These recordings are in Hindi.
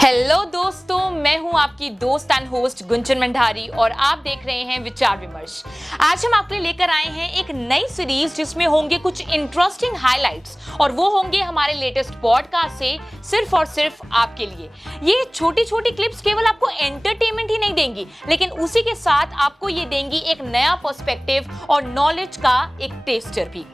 हेलो दोस्तों, मैं हूं आपकी दोस्त एंड होस्ट गुंजन भंडारी और आप देख रहे हैं विचार विमर्श। आज हम आपके लिए लेकर आए हैं एक नई सीरीज जिसमें होंगे कुछ इंटरेस्टिंग हाइलाइट्स और वो होंगे हमारे लेटेस्ट पॉडकास्ट से सिर्फ और सिर्फ आपके लिए। ये छोटी छोटी क्लिप्स केवल आपको एंटरटेनमेंट ही नहीं देंगी, लेकिन उसी के साथ आपको ये देंगी एक नया पर्सपेक्टिव और नॉलेज का एक टेस्टर भी।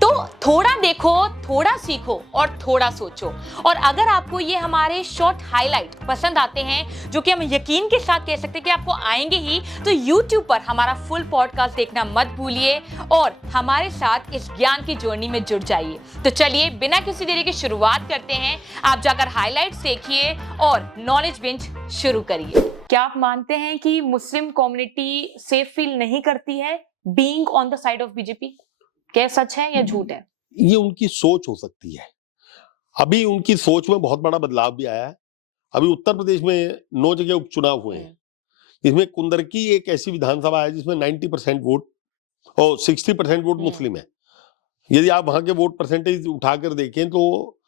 तो थोड़ा देखो, थोड़ा सीखो और थोड़ा सोचो। और अगर आपको ये हमारे शॉर्ट हाइलाइट पसंद आते हैं, जो कि हम यकीन के साथ कह सकते हैं कि आपको आएंगे ही, तो YouTube पर हमारा फुल पॉडकास्ट देखना मत भूलिए और हमारे साथ इस ज्ञान की जर्नी में जुड़ जाइए। तो चलिए बिना किसी देरी की शुरुआत करते हैं। आप जाकर हाइलाइट्स देखिए और नॉलेज बेंच शुरू करिए। क्या आप मानते हैं कि मुस्लिम कम्युनिटी सेफ फील नहीं करती है being on the side of BJP? क्या सच है या झूठ है? ये उनकी सोच हो सकती है। अभी उनकी सोच में बहुत बड़ा बदलाव भी आया है। अभी उत्तर प्रदेश में 9 जगह उपचुनाव हुए हैं। इसमें कुंदरकी एक ऐसी विधानसभा है जिसमें 90% वोट और 60% वोट मुस्लिम है। यदि आप वहां के वोट परसेंटेज उठाकर देखें तो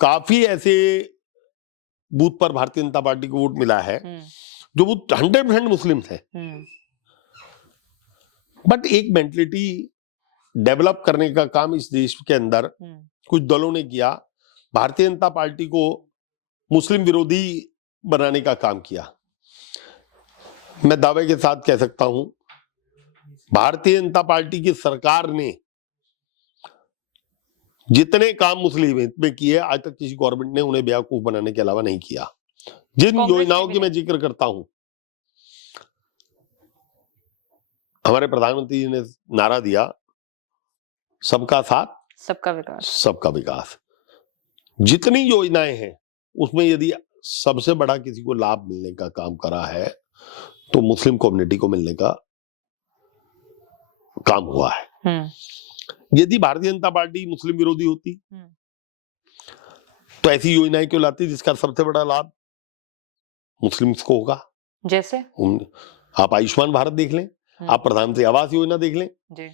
काफी ऐसे बूथ पर भारतीय जनता पार्टी को वोट मिला है जो बूथ 100% मुस्लिम थे। बट एक मेंटलिटी डेवलप करने का काम इस देश के अंदर कुछ दलों ने किया। भारतीय जनता पार्टी को मुस्लिम विरोधी बनाने का काम किया। मैं दावे के साथ कह सकता हूं, भारतीय जनता पार्टी की सरकार ने जितने काम मुस्लिम हित में किए, आज तक किसी गवर्नमेंट ने उन्हें बेवकूफ बनाने के अलावा नहीं किया। जिन योजनाओं की मैं जिक्र करता हूं, हमारे प्रधानमंत्री जी ने नारा दिया, सबका साथ सबका विकास। सबका विकास। जितनी योजनाएं हैं उसमें यदि सबसे बड़ा किसी को लाभ मिलने का काम करा है तो मुस्लिम कम्युनिटी को मिलने का काम हुआ है। यदि भारतीय जनता पार्टी मुस्लिम विरोधी होती तो ऐसी योजनाएं क्यों लाती जिसका सबसे बड़ा लाभ मुस्लिम्स को होगा? जैसे आप आयुष्मान भारत देख लें, आप प्रधानमंत्री आवास योजना देख लें जी।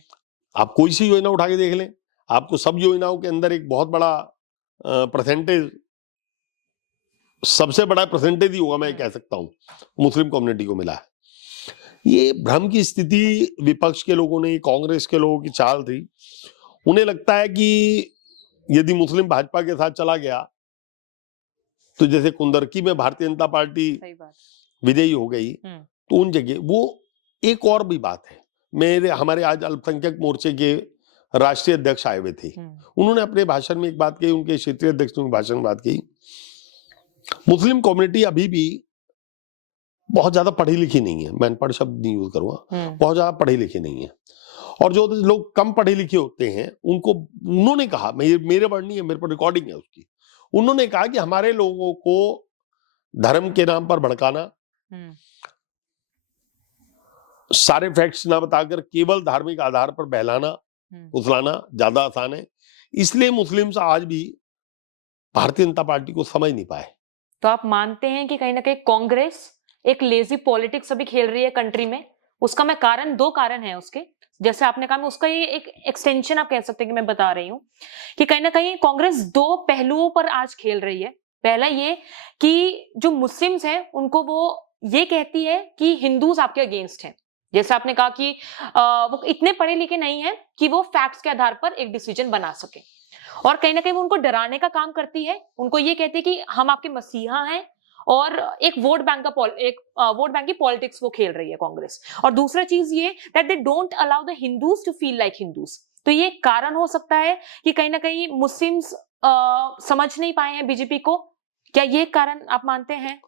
आप कोई सी योजना उठा के देख लें, आपको सब योजनाओं के अंदर एक बहुत बड़ा परसेंटेज, सबसे बड़ा परसेंटेज ही होगा, मैं कह सकता हूं, मुस्लिम कम्युनिटी को मिला है। ये भ्रम की स्थिति विपक्ष के लोगों ने, कांग्रेस के लोगों की चाल थी। उन्हें लगता है कि यदि मुस्लिम भाजपा के साथ चला गया तो जैसे कुंदरकी में भारतीय जनता पार्टी विजयी हो गई तो उन जगह वो एक और भी बात है। हमारे आज अल्पसंख्यक मोर्चे के राष्ट्रीय अध्यक्ष आए हुए थे। उन्होंने अपने भाषण में एक बात कही, उनके क्षेत्रीय अध्यक्ष ने भाषण में बात कही, मुस्लिम कम्युनिटी अभी भी बहुत ज्यादा पढ़ी लिखी नहीं है। मैं अनपढ़ शब्द नहीं यूज करूंगा, बहुत ज्यादा पढ़ी लिखी नहीं है। और जो लोग कम पढ़े लिखे होते हैं उनको, उन्होंने कहा, मेरे वर्ड नहीं है, मेरे पर रिकॉर्डिंग है उसकी, उन्होंने कहा कि हमारे लोगों को धर्म के नाम पर भड़काना, सारे फैक्ट्स ना बताकर केवल धार्मिक आधार पर बहलाना फुसलाना ज्यादा आसान है। इसलिए मुस्लिम्स आज भी भारतीय जनता पार्टी को समझ नहीं पाए। तो आप मानते हैं कि कहीं ना कहीं कांग्रेस एक लेजी पॉलिटिक्स अभी खेल रही है कंट्री में? उसका मैं दो कारण है उसके, जैसे आपने कहा, मैं उसका ये एक एक्सटेंशन आप कह सकते हैं कि मैं बता रही हूँ कि कहीं ना कहीं कांग्रेस दो पहलुओं पर आज खेल रही है। पहला ये कि जो मुस्लिम्स हैं उनको वो ये कहती है कि हिंदूज आपके अगेंस्ट हैं। जैसे आपने कहा कि वो इतने पढ़े लिखे नहीं है कि वो फैक्ट्स के आधार पर एक डिसीजन बना सके, और कहीं ना कहीं वो उनको डराने का काम करती है। उनको ये कहते हैं कि हम आपके मसीहा हैं, और एक वोट बैंक की पॉलिटिक्स वो खेल रही है कांग्रेस। और दूसरा चीज ये that they don't allow the Hindus to feel like Hindus. तो ये कारण हो सकता है कि कहीं ना कहीं मुस्लिम्स समझ नहीं पाए हैं बीजेपी को। क्या ये कारण आप मानते हैं?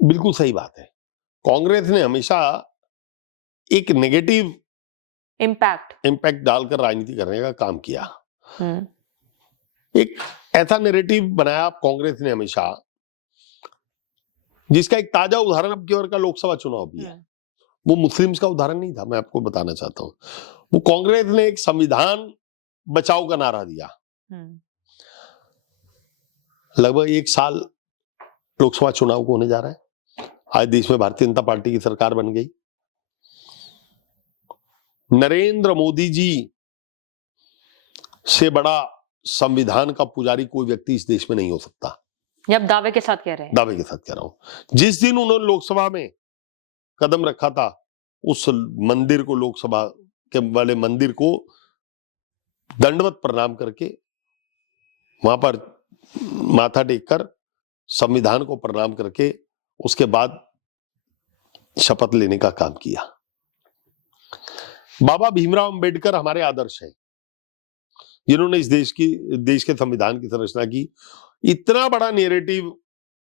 बिल्कुल सही बात है। कांग्रेस ने हमेशा एक नेगेटिव इम्पैक्ट डालकर राजनीति करने का काम किया। एक ऐसा नैरेटिव बनाया कांग्रेस ने हमेशा, जिसका एक ताजा उदाहरण अब की ओर का लोकसभा चुनाव भी है। वो मुस्लिम्स का उदाहरण नहीं था, मैं आपको बताना चाहता हूं। वो कांग्रेस ने एक संविधान बचाओ का नारा दिया। लगभग 1 साल लोकसभा चुनाव को होने जा रहा है। आज देश में भारतीय जनता पार्टी की सरकार बन गई। नरेंद्र मोदी जी से बड़ा संविधान का पुजारी कोई व्यक्ति इस देश में नहीं हो सकता। ये आप दावे के साथ कह रहे हैं? दावे के साथ कह रहा हूं। जिस दिन उन्होंने लोकसभा में कदम रखा था, उस मंदिर को, लोकसभा के वाले मंदिर को दंडवत प्रणाम करके, वहां पर माथा टेककर, संविधान को प्रणाम करके, उसके बाद शपथ लेने का काम किया। बाबा भीमराव अंबेडकर हमारे आदर्श हैं, जिन्होंने इस देश के संविधान की संरचना की। इतना बड़ा नैरेटिव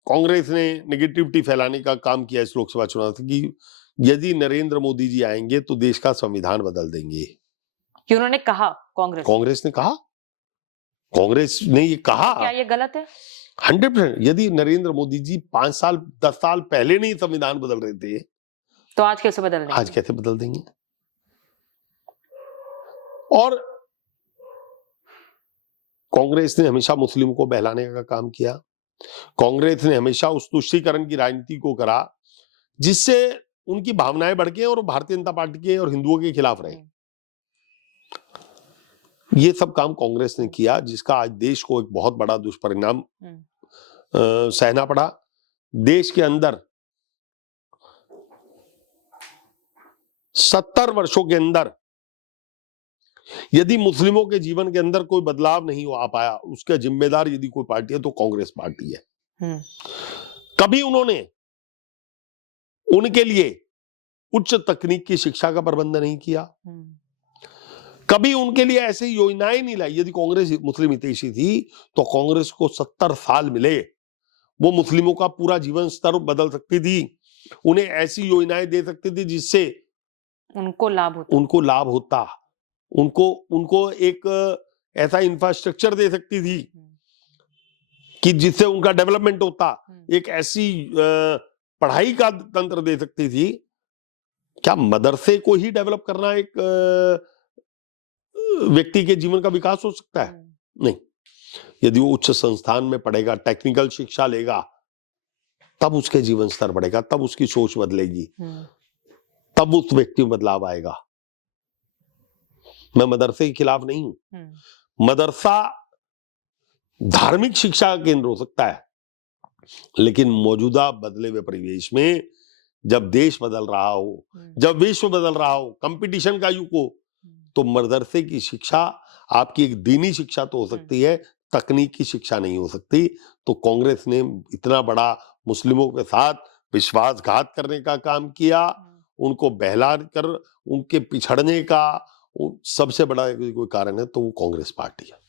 कांग्रेस ने नेगेटिविटी फैलाने का काम किया इस लोकसभा चुनाव से कि यदि नरेंद्र मोदी जी आएंगे तो देश का संविधान बदल देंगे। कि उन्होंने कहा? कांग्रेस ने कहा, कांग्रेस ने ये कहा। क्या ये गलत है? 100%। यदि नरेंद्र मोदी जी 5 साल 10 साल पहले नहीं संविधान बदल रहे थे, तो आज कैसे बदल देंगे? आज कैसे बदल देंगे? और कांग्रेस ने हमेशा मुस्लिमों को बहलाने का काम किया। कांग्रेस ने हमेशा उस तुष्टीकरण की राजनीति को करा जिससे उनकी भावनाएं भड़के और भारतीय जनता पार्टी के और हिंदुओं के खिलाफ रहे। ये सब काम कांग्रेस ने किया, जिसका आज देश को एक बहुत बड़ा दुष्परिणाम सहना पड़ा। देश के अंदर 70 वर्षों के अंदर यदि मुस्लिमों के जीवन के अंदर कोई बदलाव नहीं आ पाया, उसका जिम्मेदार यदि कोई पार्टी है तो कांग्रेस पार्टी है। कभी उन्होंने उनके लिए उच्च तकनीक की शिक्षा का प्रबंध नहीं किया, कभी उनके लिए ऐसी योजनाएं नहीं लाई। यदि कांग्रेस मुस्लिम हितैषी थी तो कांग्रेस को 70 साल मिले, वो मुस्लिमों का पूरा जीवन स्तर बदल सकती थी, उन्हें ऐसी योजनाएं दे सकती थी जिससे उनको लाभ होता, उनको एक ऐसा इंफ्रास्ट्रक्चर दे सकती थी कि जिससे उनका डेवलपमेंट होता, एक ऐसी पढ़ाई का तंत्र दे सकती थी। क्या मदरसे को ही डेवलप करना एक व्यक्ति के जीवन का विकास हो सकता है? नहीं। यदि वो उच्च संस्थान में पढ़ेगा, टेक्निकल शिक्षा लेगा, तब उसके जीवन स्तर बढ़ेगा, तब उसकी सोच बदलेगी, तब उस व्यक्ति में बदलाव आएगा। मैं मदरसे के खिलाफ नहीं हूं। मदरसा धार्मिक शिक्षा का केंद्र हो सकता है, लेकिन मौजूदा बदले हुए परिवेश में जब देश बदल रहा हो, जब विश्व बदल रहा हो, कंपटीशन का युग हो, तो मदरसे की शिक्षा आपकी एक दीनी शिक्षा तो हो सकती है, तकनीक की शिक्षा नहीं हो सकती। तो कांग्रेस ने इतना बड़ा मुस्लिमों के साथ विश्वासघात करने का काम किया, उनको बहला कर उनके पिछड़ने का सबसे बड़ा कोई कारण है तो वो कांग्रेस पार्टी है।